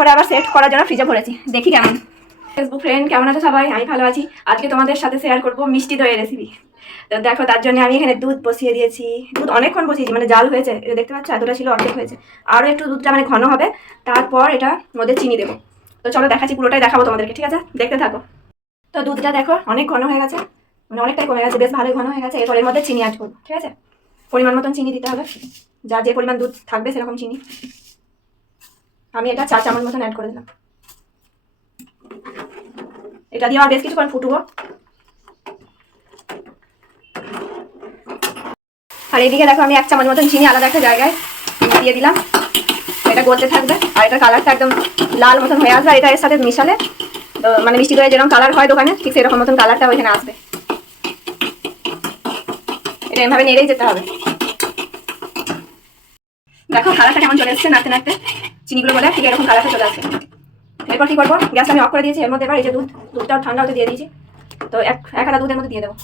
তারপরে আবার সেট করার জন্য ফ্রিজে ভরেছি। দেখি কেমন। ফেসবুক ফ্রেন্ড কেমন আছো সবাই? আমি ভালো আছি। আজকে তোমাদের সাথে শেয়ার করব মিষ্টি দইয়ের রেসিপি তো দেখো, তার জন্য আমি এখানে দুধ বসিয়ে দিয়েছি। দুধ অনেকক্ষণ বসিয়েছি মানে জাল হয়েছে। দেখতে পাচ্ছ? এতটা ছিল, অর্ধেক হয়েছে। আরও একটু দুধটা মানে ঘন হবে। তারপর এটা মধ্যে চিনি দেবো। তো চলো দেখাচ্ছি, পুরোটাই দেখাবো তোমাদেরকে, ঠিক আছে? দেখতে থাকো। তো দুধটা দেখো, অনেক ঘন হয়ে গেছে। মানে অনেকটাই কমে গেছে, বেশ ভালোই ঘন হয়ে গেছে। এরপর এর মধ্যে চিনি অ্যাড করব, ঠিক আছে? পরিমাণ মতন চিনি দিতে হবে। যা যে পরিমাণ দুধ থাকবে, সেরকম চিনি। আমি এটা চার চামচ মতন অ্যাড করে দিলাম। এটা দিয়ে আর বেশ কিছুক্ষণ ফুটবো। আর এদিকে দেখো আমি এক চামচ মতন চিনি আলাদা একটা জায়গায় দিয়ে দিলাম। এটা গলতে থাকবে। আর এটা কালারটা একদম লাল মতন হয়ে আসবে। আর এটা এর সাথে মিশালে মানে মিষ্টি দই যেরকম কালার হয় দোকানে, ঠিক সেরকম মতন কালারটা ওইখানে আসবে। এটা এভাবে নেড়েই যেতে হবে। দেখো কালারটা কেমন চলে এসছে, নাড়তে নাড়তে। চিনিগুলো বলে ঠিক এরকম কালারটা চলে আসছে এরপর কি করব? গ্যাস আমি অফ করে দিয়েছি, এর মধ্যে এবার এই যে দুধ দুধটা ঠান্ডা হতে দিয়ে দিয়েছি। তো এক এক হাতা দুধের মধ্যে দিয়ে দেবো।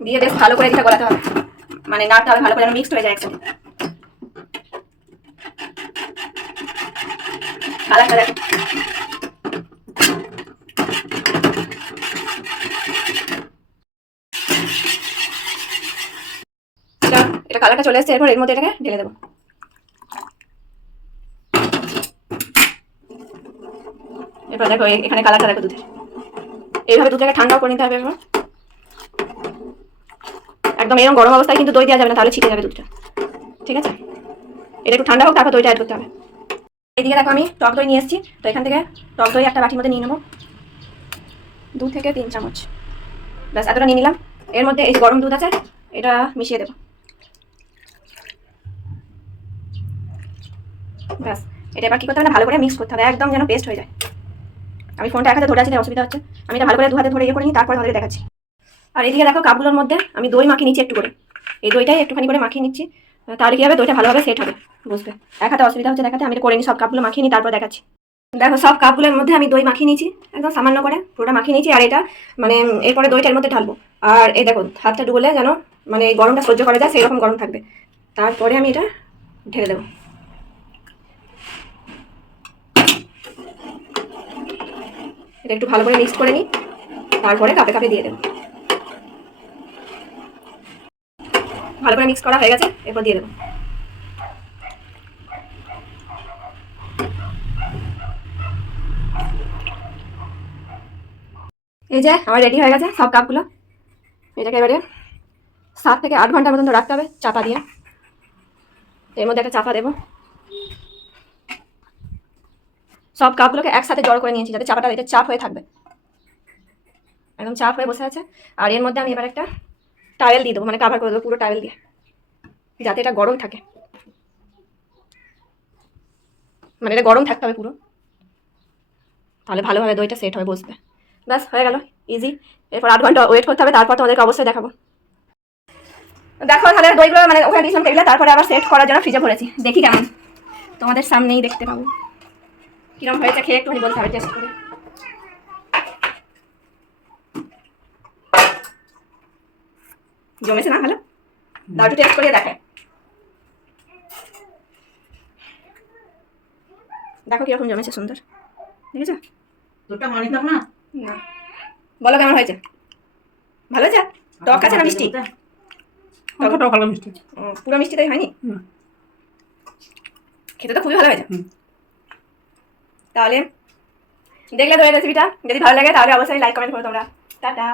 দিয়ে বেশ ভালো করে দিতে গলাতে হবে। মানে নাড়তে হবে, ভালো করে মিক্সড হয়ে যায় একসাথে। কালারটা দেখো। এটা কালারটা চলে এসেছে এরপর এর মধ্যে এটাকে ঢেলে দেবো। এরপর দেখো এখানে কালারটা দেখো দুধের। এইভাবে দুধটাকে ঠান্ডাও করে নিতে হবে এরপর একদম এরকম গরম অবস্থায় কিন্তু দই দেওয়া যাবে না, তাহলে ছিটে যাবে দুধটা। ঠিক আছে? এটা একটু ঠান্ডা হোক, তারপর দইটা অ্যাড করতে হবে। এইদিকে দেখো আমি টক দই নিয়ে এসেছি, তো এখান থেকে টক দই একটা বাটির মধ্যে নিয়ে নেব। দু থেকে তিন চামচ। ব্যাস, এতটা নিয়ে নিলাম। এর মধ্যে এই গরম দুধ আছে, এটা মিশিয়ে দেবো। ব্যাস, এটা এবার কী করতে হবে ভালো করে মিক্স করতে হবে, একদম যেন পেস্ট হয়ে যায়। আমি ফোনটা এক হাতে ধরে আছি অসুবিধা হচ্ছে। আমি এটা ভালো করে দু হাতে ধরে ইয়ে করে নিই, তারপর আমাদের দেখাচ্ছি। আর এদিকে দেখো কাপগুলোর মধ্যে আমি দই মাখিয়ে নিচ্ছি একটু করে। এই দইটাই একটুখানি করে মাখিয়ে নিচ্ছি। তাহলে কি হবে? দইটা ভালোভাবে সেট হবে বুঝবে এক হাতে অসুবিধা হচ্ছে দেখাতে, আমি করে নিই, সব কাপগুলো মাখিয়ে নিই, তারপর দেখাচ্ছি। দেখো, সব কাপগুলোর মধ্যে আমি দই মাখিয়ে নিয়েছি, একদম সামান্য করে, পুরোটা মাখিয়ে নিয়েছি, আর এটা মানে এরপরে দইটার মধ্যে ঢালবো। আর এই দেখো, হাতটা ডুবলে যেন মানে গরমটা সহ্য করা যায় সেই রকম গরম থাকবে। তারপরে আমি এটা ঢেলে দেবো। এটা একটু ভালো করে মিক্স করে নিই, তারপরে কাপে কাপে দিয়ে দেবো। ভালো করে মিক্স করা হয়ে গেছে, এরপর দিয়ে দেবো। এই যে, আমার রেডি হয়ে গেছে সব কাপগুলো। এটাকে এবারে সাত থেকে আট ঘণ্টার মতন রাখতে হবে, চাপা দিয়ে। এর মধ্যে একটা চাপা দেবো। সব কাপগুলোকে একসাথে জড়ো করে নিয়েছি যাতে চাপাটা এটা চাপ হয়ে থাকবে। একদম চাপ হয়ে বসে আছে। আর এর মধ্যে আমি এবার একটা টাওয়েল দিয়ে দেবো মানে কাভার করে দেবো পুরো টাওয়েল দিয়ে, যাতে এটা গরম থাকে। মানে এটা গরম থাকতে হবে পুরো। তাহলে ভালোভাবে দইটা সেট হয়ে বসবে। ব্যাস, হয়ে গেল ইজি এরপর আট ঘণ্টা ওয়েট করতে হবে, তারপর তোমাদেরকে অবশ্যই দেখাবো। দেখো, তাহলে দইগুলো মানে ওখানে দিয়েছিলাম টেবিলে তারপরে আবার সেট করার জন্য ফ্রিজে ভরেছি। দেখি কেমন। তোমাদের সামনেই দেখতে পাবো। কিরম হয়েছে খেয়ে একটুখানি বলতে হবে টেস্ট করে। জমেছে না ভালো? দাও একটু টেস্ট করে দেখে। দেখো কীরকম জমেছে সুন্দর। ঠিক আছে দুটা না। না। বলো কেমন হয়েছে? ভালো হয়েছে? টক আছে না মিষ্টি? টক হালকা মিষ্টি। ও, পুরো মিষ্টি তাই হয়নি? হুম। খেতে তো খুবই ভালো হয়েছে। তাহলে দেখলে তো এই রেসিপিটা যদি ভালো লাগে তাহলে অবশ্যই লাইক কমেন্ট করো তোমরা। টাটা।